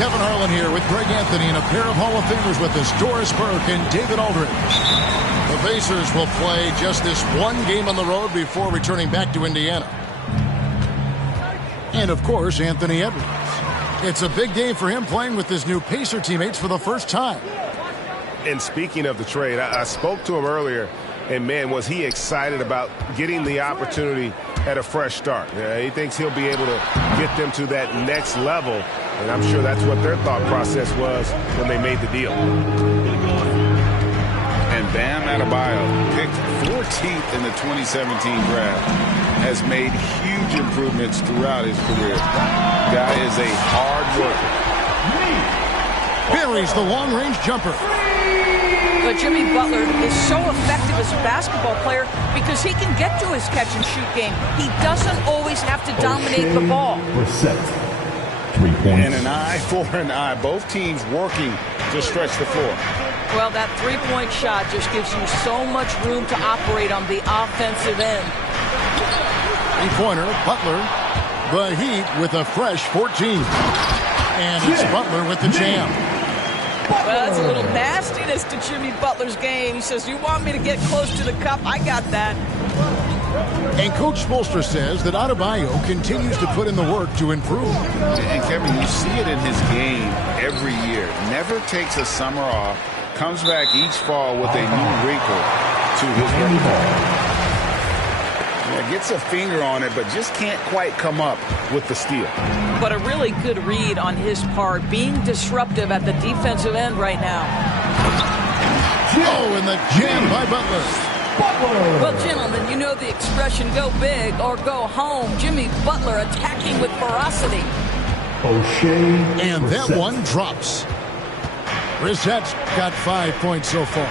Kevin Harlan here with Greg Anthony and a pair of Hall of Famers with us, Doris Burke and David Aldridge. The Pacers will play just this one game on the road before returning back to Indiana. And, of course, Anthony Edwards. It's a big game for him playing with his new Pacer teammates for the first time. And speaking of the trade, I spoke to him earlier, and, man, was he excited about getting the opportunity at a fresh start. He thinks he'll be able to get them to that next level. And I'm sure that's what their thought process was when they made the deal. And Bam Adebayo, picked 14th in the 2017 draft, has made huge improvements throughout his career. Guy is a hard worker. Buries the long-range jumper. But Jimmy Butler is so effective as a basketball player because he can get to his catch-and-shoot game. He doesn't always have to dominate the ball. 3 points. And an eye for an eye. Both teams working to stretch the floor. Well, that three-point shot just gives you so much room to operate on the offensive end. Three-pointer, Butler. The Heat with a fresh 14. And it's Butler with the jam. Well, that's a little nastiness to Jimmy Butler's game. He says, you want me to get close to the cup? I got that. And Coach Spoelstra says that Adebayo continues to put in the work to improve. And, Kevin, you see it in his game every year. Never takes a summer off. Comes back each fall with a new wrinkle to his repertoire. Yeah, gets a finger on it, but just can't quite come up with the steal. But a really good read on his part, being disruptive at the defensive end right now. Oh, and the jam by Butler. Well, gentlemen, you know the expression, go big or go home. Jimmy Butler attacking with ferocity. And that one drops. Brissett's got 5 points so far.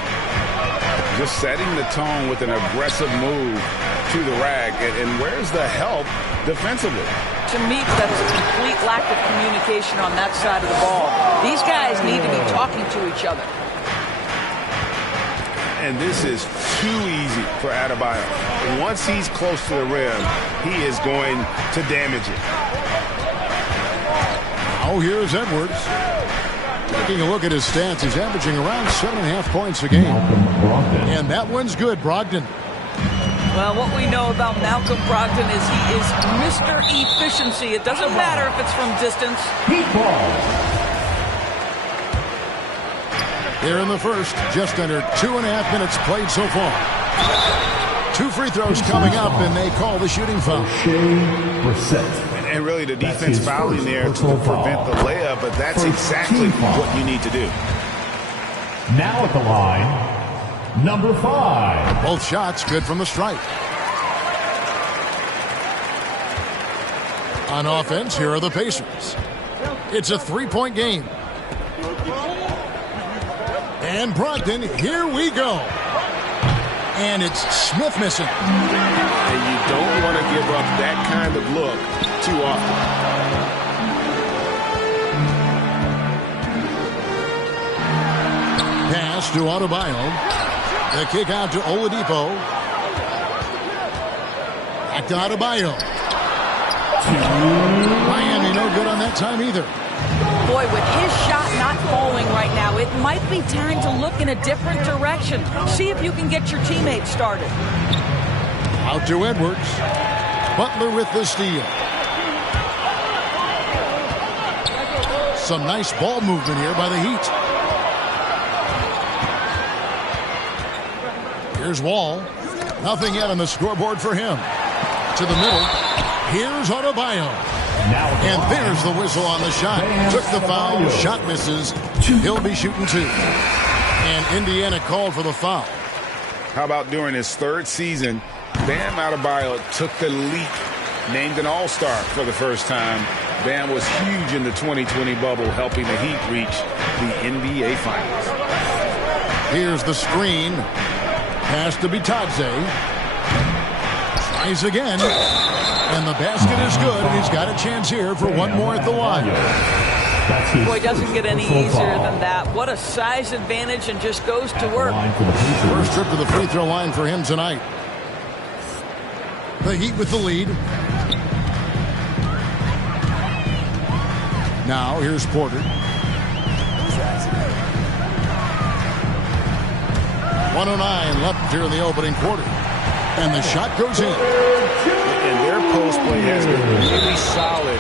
Just setting the tone with an aggressive move to the rack. And where's the help defensively? To me, that is a complete lack of communication on that side of the ball. These guys need to be talking to each other. And this is too easy for Adebayo. Once he's close to the rim, he is going to damage it. Oh, here's Edwards. Taking a look at his stats, he's averaging around 7.5 points a game. And that one's good, Brogdon. Well, what we know about Malcolm Brogdon is he is Mr. Efficiency. It doesn't matter if it's from distance. Here in the first, just under 2.5 minutes played so far. 2 free throws coming up, and they call the shooting foul. And really the defense fouling there to prevent the layup, but that's exactly what you need to do. Now at the line, number 5. Both shots good from the stripe. On offense, here are the Pacers. It's a 3-point game. And Brogdon, here we go. And it's Smith missing. And you don't want to give up that kind of look too often. Pass to Adebayo. The kick out to Oladipo. Back to Adebayo. Miami no good on that time either. Boy, with his shot not falling right now, it might be time to look in a different direction. See if you can get your teammates started. Out to Edwards. Butler with the steal. Some nice ball movement here by the Heat. Here's Wall. Nothing yet on the scoreboard for him. To the middle. Here's Adebayo. And there's the whistle on the shot. Took the foul. Shot misses. He'll be shooting 2. And Indiana called for the foul. How about during his 3rd season, Bam Adebayo took the leap, named an all-star for the first time. Bam was huge in the 2020 bubble, helping the Heat reach the NBA Finals. Here's the screen. Pass to Bitadze. Tries again. And the basket is good. And he's got a chance here for one more at the line. Boy, it doesn't get any easier than that. What a size advantage, and just goes to work. First trip to the free throw line for him tonight. The Heat with the lead. Now here's Porter. 1:09 left here in the opening quarter. And the shot goes in. And their post play has been really solid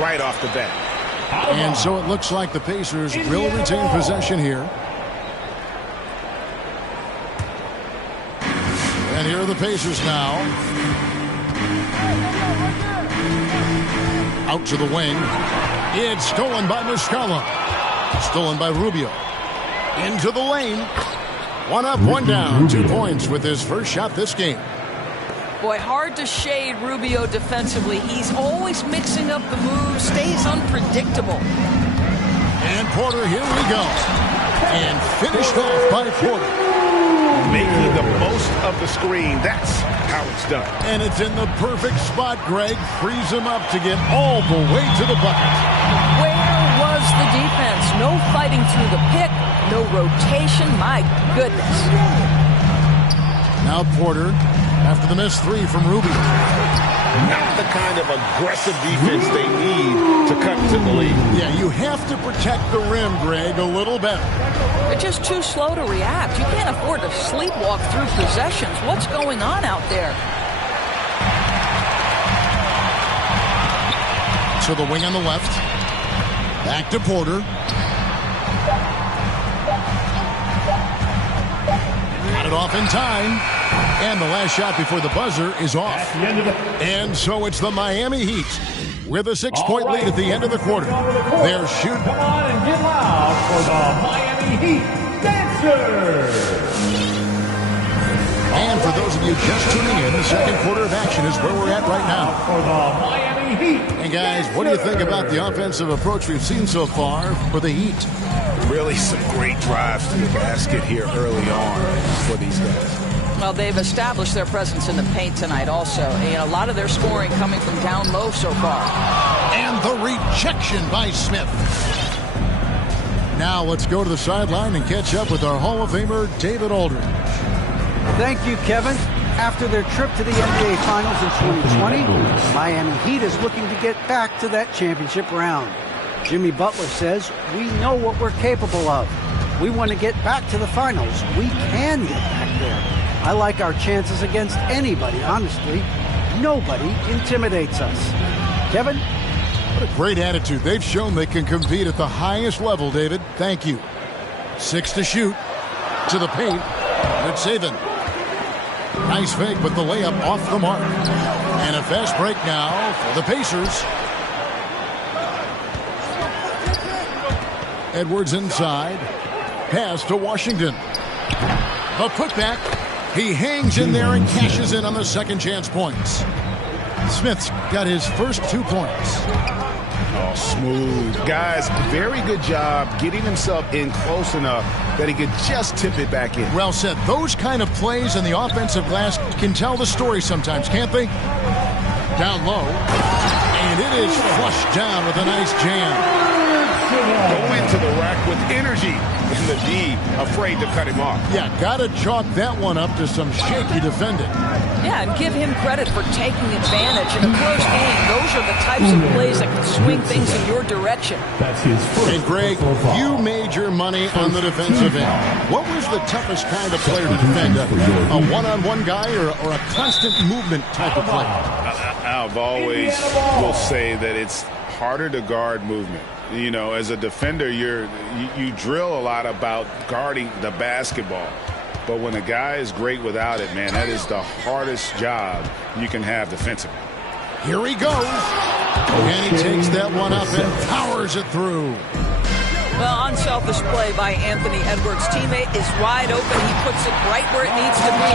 right off the bat. And so it looks like the Pacers will retain possession here. And here are the Pacers now. Out to the wing. It's stolen by Muscala. Stolen by Rubio. Into the lane. 1 up, 1 down. 2 points with his first shot this game. Boy, hard to shade Rubio defensively. He's always mixing up the moves, stays unpredictable. And Porter, here we go. And finished off by Porter. Making the most of the screen. That's how it's done. And it's in the perfect spot, Greg. Frees him up to get all the way to the bucket. Where was the defense? No fighting through the pick, no rotation. My goodness. Now Porter, after the missed 3 from Rubio. Not the kind of aggressive defense they need to cut to the lead. Yeah, you have to protect the rim, Greg, a little better. They're just too slow to react. You can't afford to sleepwalk through possessions. What's going on out there? To the wing on the left. Back to Porter. Got it off in time. And the last shot before the buzzer is off. And so it's the Miami Heat with a 6-point lead at the end of the quarter. They're shooting. Come on and get loud for the Miami Heat Dancers. And for those of you just tuning in, the second quarter of action is where we're at right now. For the Miami Heat. And guys, what do you think about the offensive approach we've seen so far for the Heat? Really some great drives to the basket here early on for these guys. Well, they've established their presence in the paint tonight also. And a lot of their scoring coming from down low so far. And the rejection by Smith. Now let's go to the sideline and catch up with our Hall of Famer, David Aldridge. Thank you, Kevin. After their trip to the NBA Finals in 2020, Miami Heat is looking to get back to that championship round. Jimmy Butler says, we know what we're capable of. We want to get back to the finals. We can get back there. I like our chances against anybody, honestly. Nobody intimidates us. Kevin? What a great attitude. They've shown they can compete at the highest level, David. Thank you. 6 to shoot. To the paint. Good saving. Nice fake, but the layup off the mark. And a fast break now for the Pacers. Edwards inside. Pass to Washington. The putback. He hangs in there and cashes in on the second chance points. Smith's got his first 2 points. Oh, smooth. Guys, very good job getting himself in close enough that he could just tip it back in. Well said. Those kind of plays in the offensive glass can tell the story sometimes, can't they? Down low. And it is flushed down with a nice jam. Go into the rack with energy. And the D afraid to cut him off. Yeah, got to chalk that one up to some shaky defending. Yeah, and give him credit for taking advantage in a close game. Those are the types of plays that can swing things in your direction. That's his first. And Greg, you made your money on the defensive end. What was the toughest kind of player to defend? A one-on-one guy or a constant movement type of player? I've always will say that it's harder to guard movement. You know, as a defender, you drill a lot about guarding the basketball. But when a guy is great without it, man, that is the hardest job you can have defensively. Here he goes. And he takes that one up and powers it through. Well, unselfish play by Anthony Edwards. Teammate is wide open. He puts it right where it needs to be.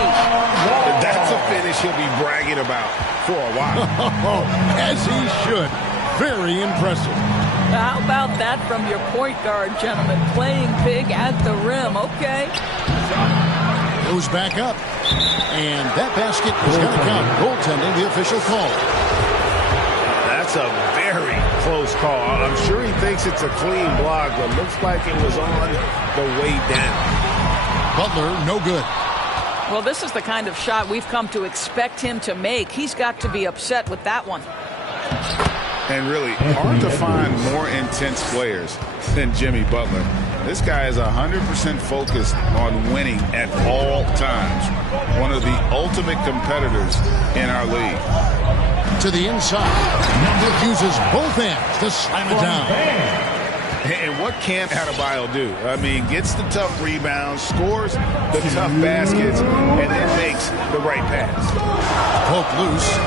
That's a finish he'll be bragging about for a while. As he should. Very impressive. How about that from your point guard, gentlemen? Playing big at the rim. Okay. Goes back up. And that basket is going to count. Goaltending, the official call. That's a very close call. I'm sure he thinks it's a clean block, but looks like it was on the way down. Butler, no good. Well, this is the kind of shot we've come to expect him to make. He's got to be upset with that one. And really, hard to find more intense players than Jimmy Butler. This guy is 100% focused on winning at all times. One of the ultimate competitors in our league. To the inside. Uses both hands to slam it down. And what can't Adebayo do? I mean, gets the tough rebounds, scores the tough baskets, and then makes the right pass. Poke loose.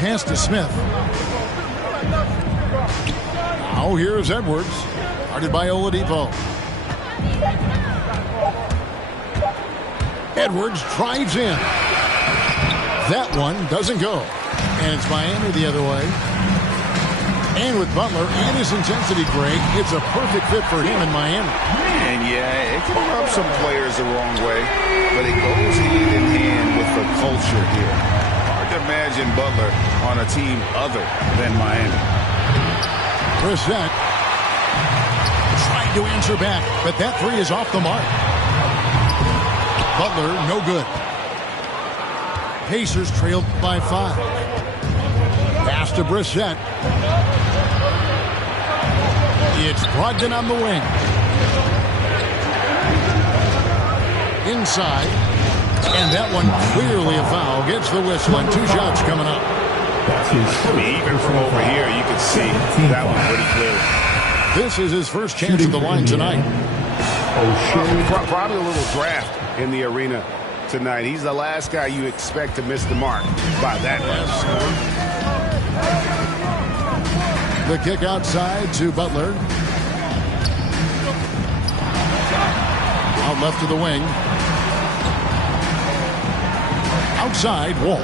Pass to Smith. Now here's Edwards. Guarded by Oladipo. Edwards drives in. That one doesn't go. And it's Miami the other way. And with Butler and his intensity break, it's a perfect fit for him in Miami. And yeah, it can rub some players the wrong way, but it goes hand in hand with the culture here. Hard to imagine Butler on a team other than Miami. Brissett trying to answer back, but that three is off the mark. Butler, no good. Pacers trailed by 5. Pass to Brissett. It's Brogdon on the wing. Inside. And that one clearly a foul. Gets the whistle and 2 shots coming up. I mean, even from over here, you can see that one pretty clear. This is his first chance at the line tonight. Probably a little draft in the arena tonight. He's the last guy you expect to miss the mark by that much. The kick outside to Butler. Out left to the wing. Outside, Wall.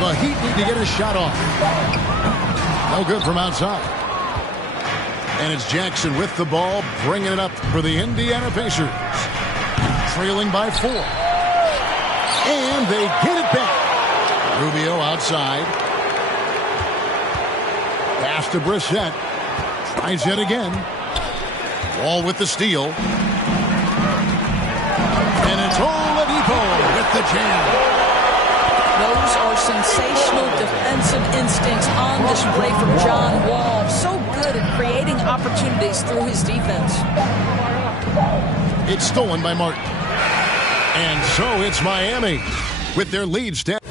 The Heat need to get a shot off. No good from outside. And it's Jackson with the ball, bringing it up for the Indiana Pacers. Trailing by 4. And they get it back. Rubio outside. Pass to Brissett. Tries yet again. Wall with the steal. And it's Oladipo with the jam. Those are sensational defensive instincts on display from John Wall. So good at creating opportunities through his defense. It's stolen by Martin. And so it's Miami with their lead step.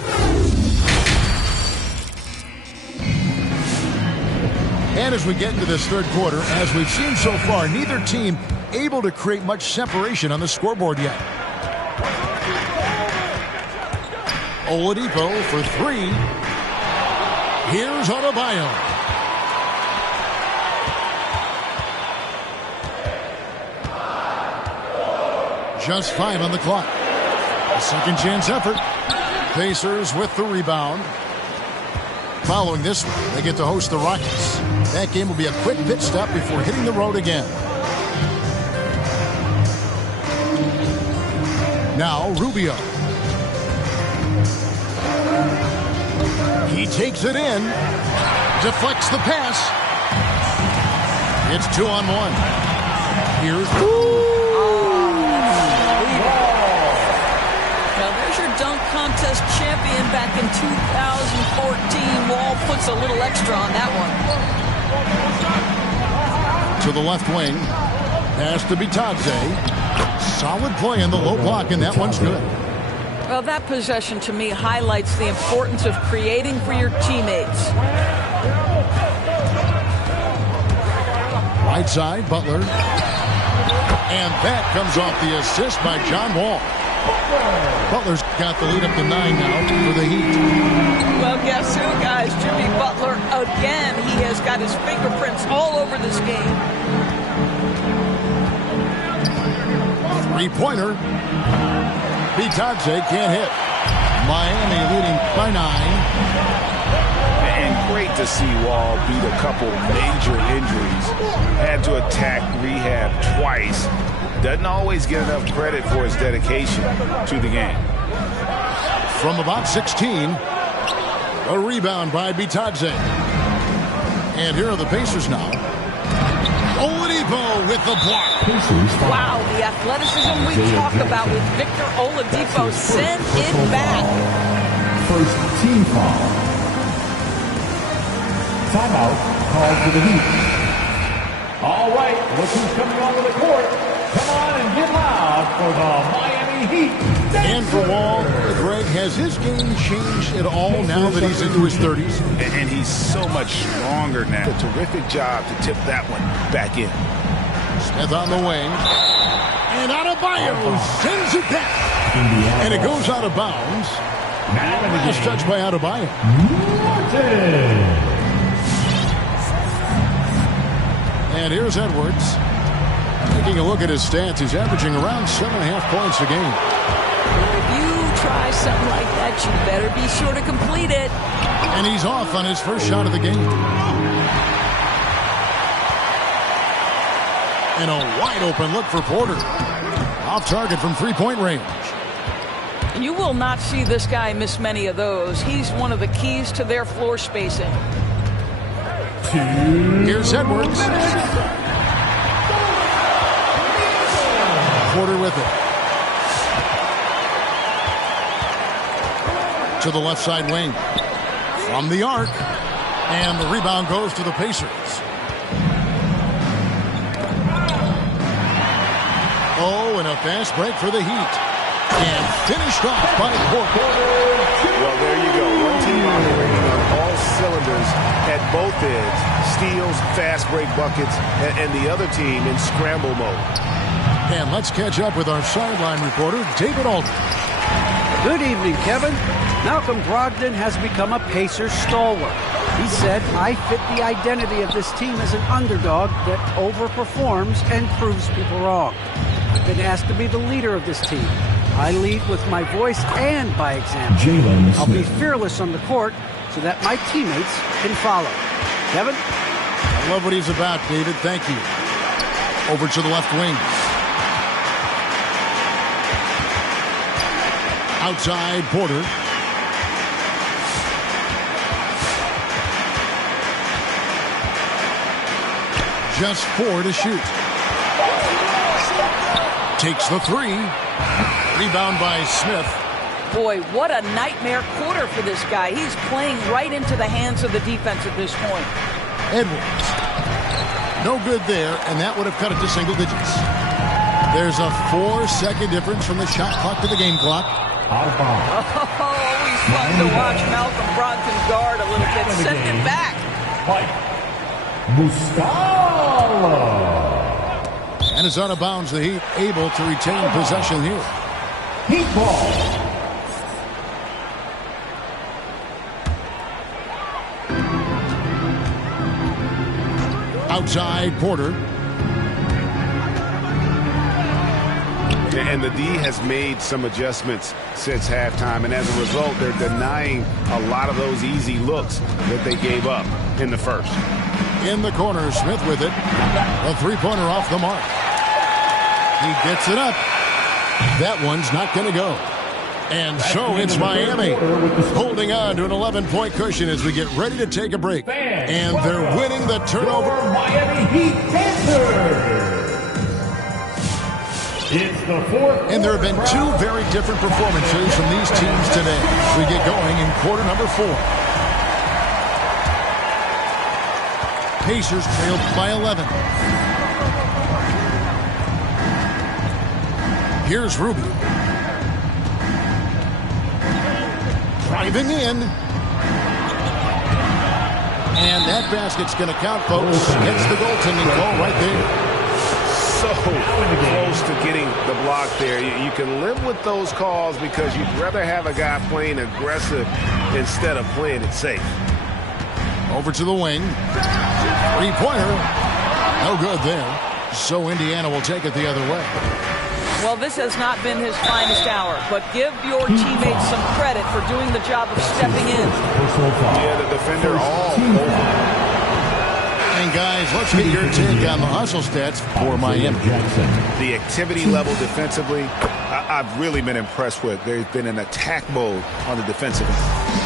And as we get into this third quarter, as we've seen so far, neither team able to create much separation on the scoreboard yet. Oladipo for 3. Here's Adebayo. Just 5 on the clock. A second chance effort. Pacers with the rebound. Following this one, they get to host the Rockets. That game will be a quick pit stop before hitting the road again. Now Rubio. He takes it in. Deflects the pass. It's 2-on-1. Here's Now there's your dunk contest champion back in 2014. Wall puts a little extra on that one. to the left wing. Pass to Bitadze. Solid play in the low block, and that one's good. Well, that possession to me highlights the importance of creating for your teammates. Right side, Butler. And that comes off the assist by John Wall. Butler's got the lead up to 9 now for the Heat. Well, guess who, guys? Jimmy Butler again. He has got his fingerprints all over this game. Three-pointer. Bitadze can't hit. Miami leading by 9. And great to see Wall beat a couple major injuries. Had to attack rehab twice. Doesn't always get enough credit for his dedication to the game. From about 16, a rebound by Bitadze. And here are the Pacers now. Oladipo with the block. Wow, the athleticism we talk about with Victor Oladipo. Send it back. First team foul. Timeout called for the Heat. All right, look who's coming onto the court. Come on and get loud for the Miami Heat. And for Wall, Greg, has his game changed at all now that he's into his 30s? And he's so much stronger now. A terrific job to tip that one back in. Smith on the wing. And Adebayo sends it back. And it goes out of bounds. Last touch by Adebayo. And here's Edwards. Taking a look at his stats, he's averaging around 7.5 points a game. If you try something like that, you better be sure to complete it. And he's off on his first shot of the game. And a wide open look for Porter. Off target from three-point range. You will not see this guy miss many of those. He's one of the keys to their floor spacing. Here's Edwards. Porter with it. To the left side wing. From the arc. And the rebound goes to the Pacers. Oh, and a fast break for the Heat. And finished off by Porter. Well, there you go. One team operating on all cylinders at both ends. Steals, fast break buckets, and the other team in scramble mode. And let's catch up with our sideline reporter, David Aldridge. Good evening, Kevin. Malcolm Brogdon has become a Pacers stalwart. He said, I fit the identity of this team as an underdog that overperforms and proves people wrong. I've been asked to be the leader of this team. I lead with my voice and by example. I'll be fearless on the court so that my teammates can follow. Kevin? I love what he's about, David. Thank you. Over to the left wing. Outside, Porter. Just 4 to shoot. Takes the 3. Rebound by Smith. Boy, what a nightmare quarter for this guy. He's playing right into the hands of the defense at this point. Edwards. No good there, and that would have cut it to single digits. There's a 4-second difference from the shot clock to the game clock. Oh, always fun to watch Malcolm Brogdon guard a little bit. Send it back. Muscala. And it's out of bounds. The Heat able to retain possession here. Heat ball. Outside, Porter. And the D has made some adjustments since halftime, and as a result, they're denying a lot of those easy looks that they gave up in the first. In the corner, Smith with it. A three-pointer off the mark. He gets it up. That one's not going to go. And so it's Miami holding on to an 11-point cushion as we get ready to take a break. And they're winning the turnover. Miami Heat Panthers. It's the fourth. And there have been 2 very different performances from these teams today. We get going in quarter number 4. Pacers trailed by 11. Here's Rubio. Driving in. And that basket's going to count, folks. Gets the goaltending call right there. So close to getting the block there. You can live with those calls because you'd rather have a guy playing aggressive instead of playing it safe. Over to the wing. Three-pointer. No good there. So Indiana will take it the other way. Well, this has not been his finest hour, but give your teammates some credit for doing the job of stepping in. Yeah, the defender all over. And guys, let's get your take on the hustle stats for Miami. The activity level defensively, I've really been impressed with. There's been an attack mode on the defensive end.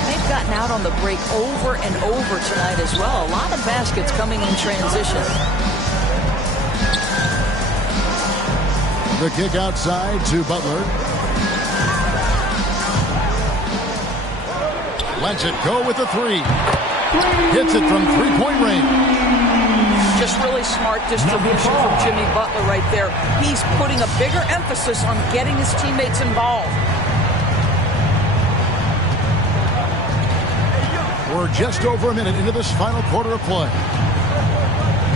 They've gotten out on the break over and over tonight as well. A lot of baskets coming in transition. The kick outside to Butler. Lets it go with the three. Hits it from three-point range. Just really smart distribution from Jimmy Butler right there. He's putting a bigger emphasis on getting his teammates involved. We're just over a minute into this final quarter of play.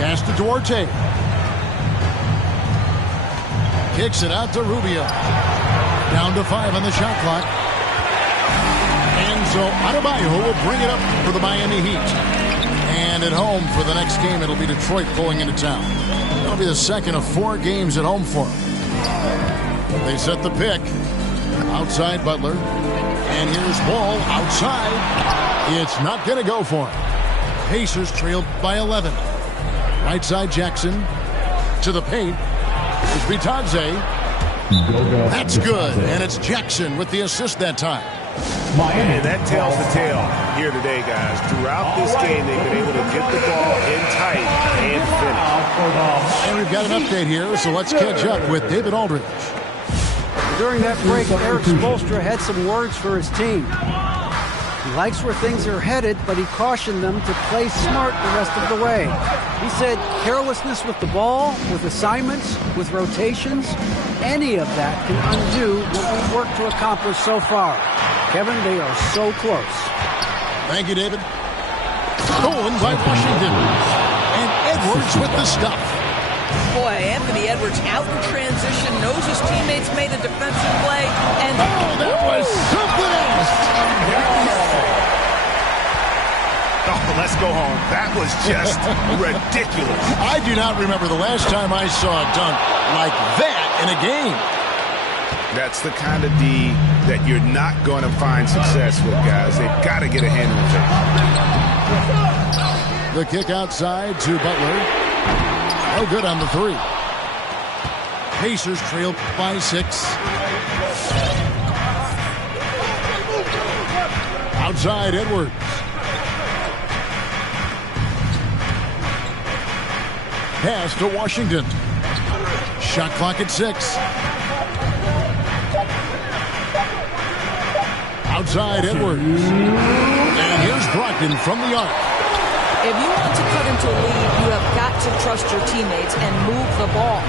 Pass to Duarte. Kicks it out to Rubio. Down to 5 on the shot clock. And so Adebayo will bring it up for the Miami Heat. And at home for the next game, it'll be Detroit pulling into town. That'll be the second of 4 games at home for them. They set the pick. Outside Butler. And here's Ball outside. It's not going to go for him. Pacers trailed by 11. Right side Jackson to the paint. It's Bitadze. That's good. And it's Jackson with the assist that time. And that tells the tale here today, guys. Throughout this game, they've been able to get the ball in tight and finish. And we've got an update here, so let's catch up with David Aldridge. During that break, Eric Spoelstra had some words for his team. He likes where things are headed, but he cautioned them to play smart the rest of the way. He said carelessness with the ball, with assignments, with rotations, any of that can undo what we've worked to accomplish so far. Kevin, they are so close. Thank you, David. Stolen by Washington. And Edwards with the stuff. Boy, Anthony Edwards out in transition, knows his teammates made a defensive play, and that was something else. Oh, let's go home. That was just ridiculous. I do not remember the last time I saw a dunk like that in a game. That's the kind of D that you're not going to find success with, guys. They've got to get a hand in the face. The kick outside to Butler. No good on the three. Pacers trail by 6. Outside Edwards. Pass to Washington. Shot clock at 6. Outside Edwards. And here's Brogdon from the arc. if you want to cut into a lead, you have got to trust your teammates and move the ball.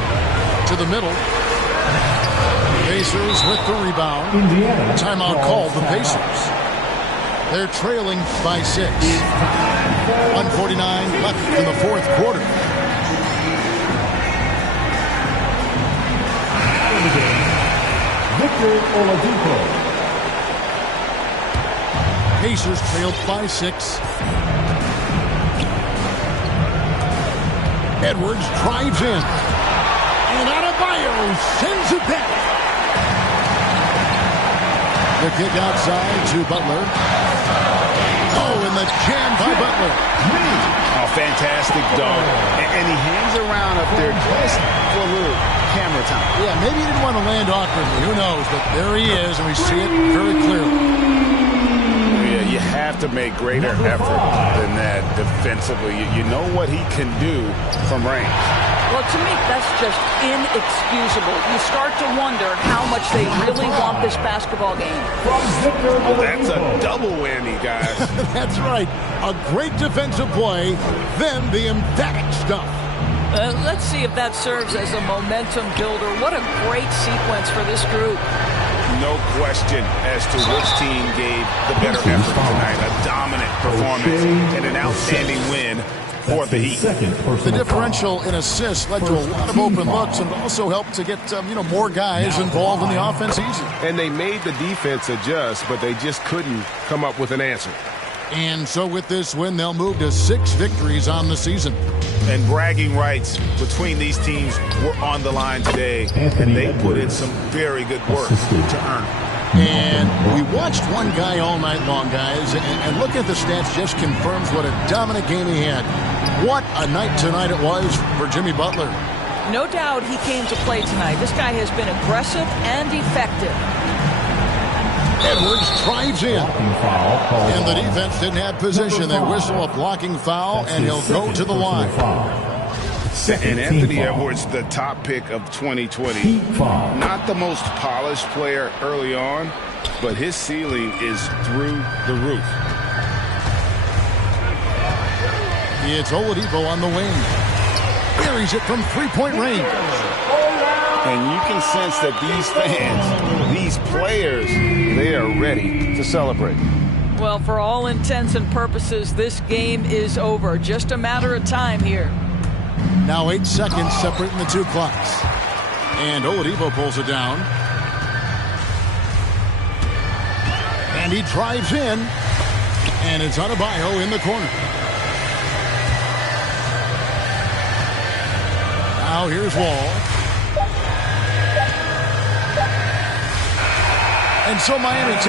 To the middle. Pacers with the rebound. Timeout called the Pacers. They're trailing by 6. 1:49 left in the fourth quarter. Victor Oladipo. Pacers trailed by 6. Edwards drives in. And Adebayo sends it back. The kick outside to Butler. Oh, and the jam by Butler. Oh, fantastic dunk. And he hangs around up there just for a little camera time. Yeah, maybe he didn't want to land awkwardly. Who knows? But there he is, and we see it very clearly. Yeah, you have to make greater effort than that defensively. You know what he can do from range. Well, to me, that's just inexcusable. You start to wonder how much they really want this basketball game. Oh, that's a double whammy, guys. That's right. A great defensive play, then the emphatic stuff. Let's see if that serves as a momentum builder. What a great sequence for this group. No question as to which team gave the better effort tonight. A dominant performance and an outstanding win. support the Heat. The differential in assists led to a lot of open looks and also helped to get more guys involved in the offense easy. And they made the defense adjust, but they just couldn't come up with an answer. And so with this win, they'll move to 6 victories on the season. And bragging rights between these teams were on the line today, and they put in some very good work to earn it. And we watched one guy all night long, guys, and looking at the stats just confirms what a dominant game he had. What a night tonight it was for Jimmy Butler. No doubt he came to play tonight. This guy has been aggressive and effective. Edwards drives in. And the defense didn't have position. They whistle a blocking foul, and he'll go to the line. And Anthony Edwards, the top pick of 2020. Not the most polished player early on, but his ceiling is through the roof. It's Oladipo on the wing. Buries it from three-point range. And you can sense that these fans, these players, they are ready to celebrate. Well, for all intents and purposes, this game is over. Just a matter of time here. Now 8 seconds separating the two clocks. And Oladipo pulls it down. And he drives in. And it's Adebayo in the corner. Now here's Wall. And so Miami